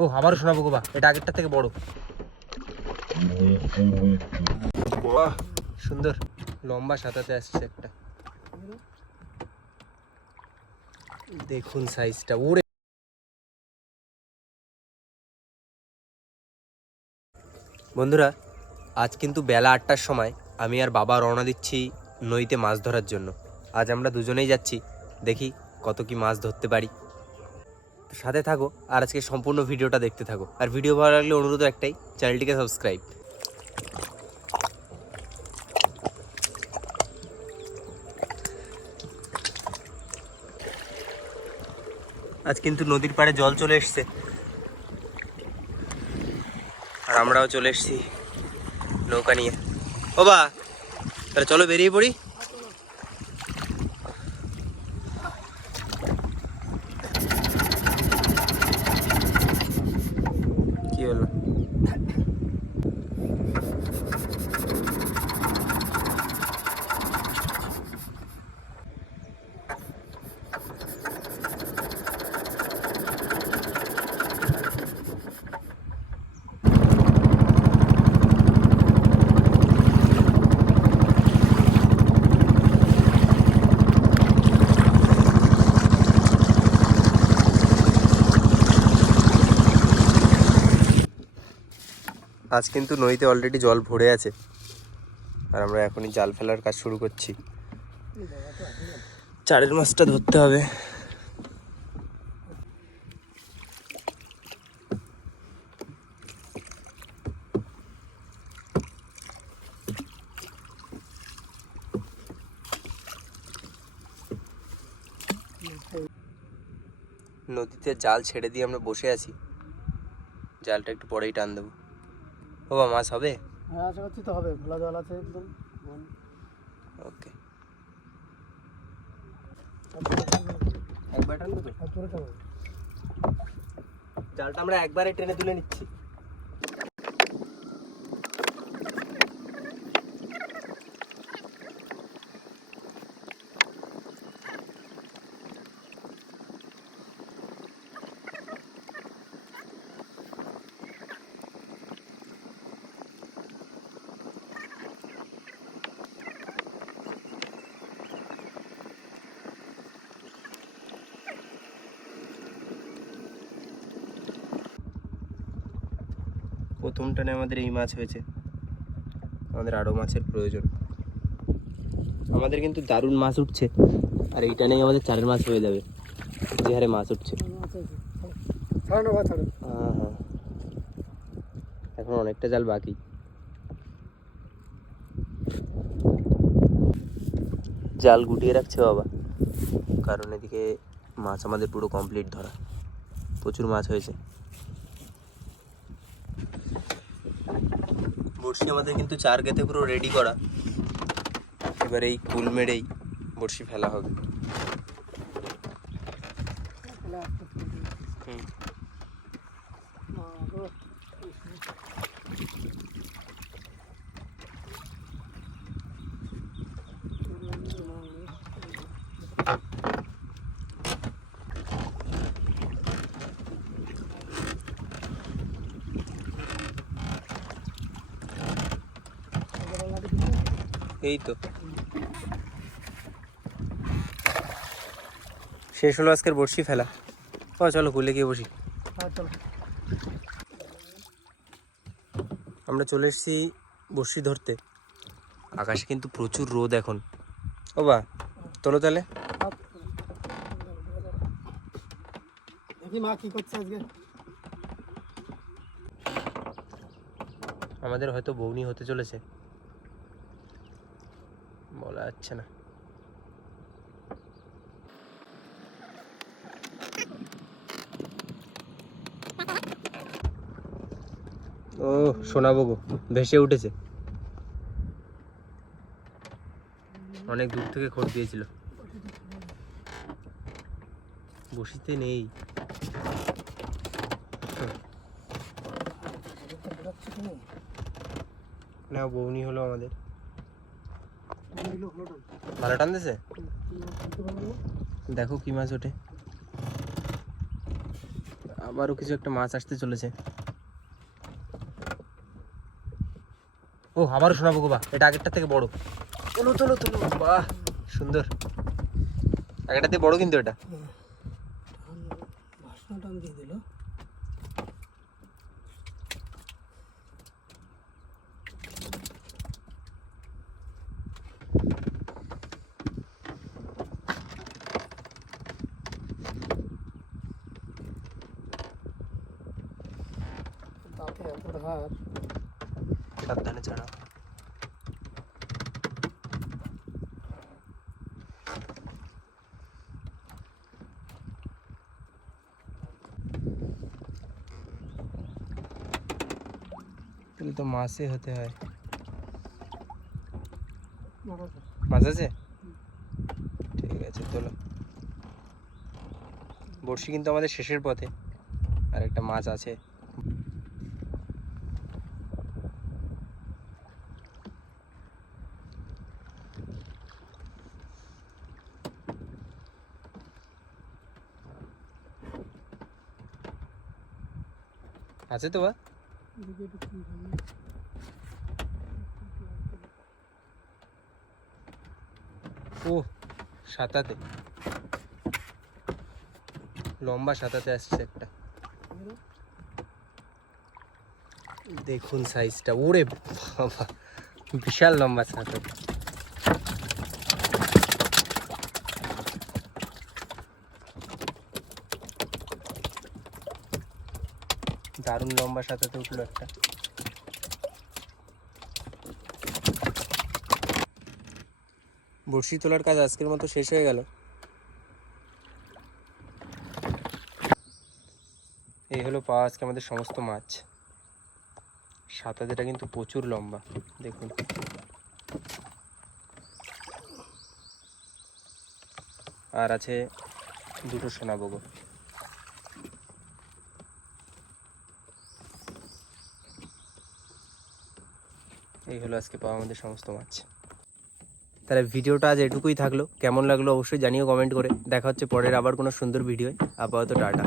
ও আবারও শোনাবো গোবা এটা আগেরটা থেকে বড়। বাহ। সুন্দর। লম্বা সাঁতাতে আসছে একটা। দেখুন সাইজটা ওরে। বন্ধুরা আজ কিন্তু বেলা আটটার সময় আমি আর বাবা রওনা দিচ্ছি নদীতে মাছ ধরার জন্য। আজ আমরা দুজনেই যাচ্ছি। দেখি কত কি মাছ ধরতে পারি। সাথে থাকো আর আজকে সম্পূর্ণ ভিডিওটা দেখতে থাকো। আর ভিডিও ভালো লাগলে অনুরোধ একটাই, চ্যানেলটিকে সাবস্ক্রাইব। আজ কিন্তু নদীর পাড়ে জল চলে এসছে। আর আমরাও চলে এসেছি নৌকা নিয়ে। ও বা, তাহলে চলো বেরিয়ে পড়ি কি হলো আজ কিন্তু নদীতে অলরেডি জল ভরে আছে। আর আমরা এখনই জাল ফেলার কাজ শুরু করছি। চারের মাছটা ধরতে হবে। নদীতে জাল ছেড়ে দিয়ে আমরা বসে আছি। জালটা একটু পরেই টান দেবো। ও মাছ হবে? হ্যাঁ আশা করছি তো হবে। ভোলা জল আছে একদম। ওকে। একবার টানবো তো? জালটা আমরা একবারে টেনে তুলে নিচ্ছি। প্রথম টানে আমাদের এই মাছ হয়েছে। আমাদের আরও মাছের প্রয়োজন। আমাদের কিন্তু দারুণ মাছ উঠছে। আর এই টানেই আমাদের চারের মাছ হয়ে যাবে। যে হারে মাছ উঠছে। হ্যাঁ হ্যাঁ। এখন অনেকটা জাল বাকি। জাল গুটিয়ে রাখছে বাবা। কারণ এদিকে মাছ আমাদের পুরো কমপ্লিট ধরা। প্রচুর মাছ হয়েছে। বড়শি আমাদের কিন্তু চার গেতে পুরো রেডি করা। এবার এই কুল মেরেই বড়শি ফেলা হবে। হুম। এই তো। শেষ হলো আজকের বড়শি ফেলা। ও চলো কুলে গিয়ে বসি। হ্যাঁ আমরা চলে এসেছি বড়শি ধরতে। আকাশে কিন্তু প্রচুর রোদ এখন। ও বা তোলো তাহলে। আমাদের হয়তো বৌনি হতে চলেছে। বলা যাচ্ছে না। ও, শোনাবো গো, ভেসে উঠেছে। অনেক দূর থেকে খোঁজ দিয়েছিল। বসিতে নেই। না, বৌনি হলো আমাদের। ভালো তুলতে পারব দেখো কি মাছ ওঠে। আবারও কিছু একটা মাছ আসতে চলেছে। ও আবারও শোনাবো গো বা এটা আগেরটা থেকে বড়। চলো চলো চলো। বাহ সুন্দর। আগেরটা থেকে বড় কিন্তু এটা। দিয়ে দিল। সাবধানে ছাড়া তাহলে তো মাছে হতে হয়। মাছ আছে? ঠিক আছে, তোলো। বড়শি কিন্তু আমাদের শেষের পথে। আর একটা মাছ আছে। আছে তো বা? ও সাতাতে। লম্বা সাতাতে আসছে একটা। দেখুন সাইজটা ওরে বাবা, বিশাল লম্বা সাঁতার দারুণ লম্বা সাঁতাতে উঠল একটা। বড়শি তোলার কাজ আজকের মতো শেষ হয়ে গেল। এই হলো পাওয়া আজকে আমাদের সমস্ত মাছ। সাতাতেটা কিন্তু প্রচুর লম্বা, দেখুন। আর আছে দুটো সোনাবগো এই হলো আজকে পাওয়া আমাদের সমস্ত মাছ তাহলে ভিডিওটা আজ এটুকুই থাকল। কেমন লাগল অবশ্যই জানিও কমেন্ট করে। দেখা হচ্ছে পরের আবার কোনো সুন্দর ভিডিও আপাতত টাটা।